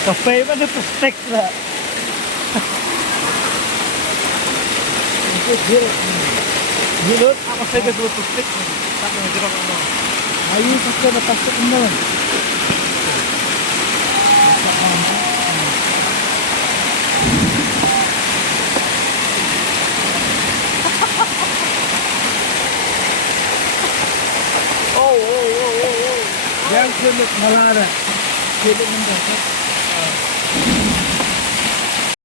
Kafe ba na plastic na? Hilot, ako sa'yo ka sa plastic. Tapos na dirok ano. Ayun, kasi na plastic mo. Oh. Yan, hilot, malala. Hilot ng dapat.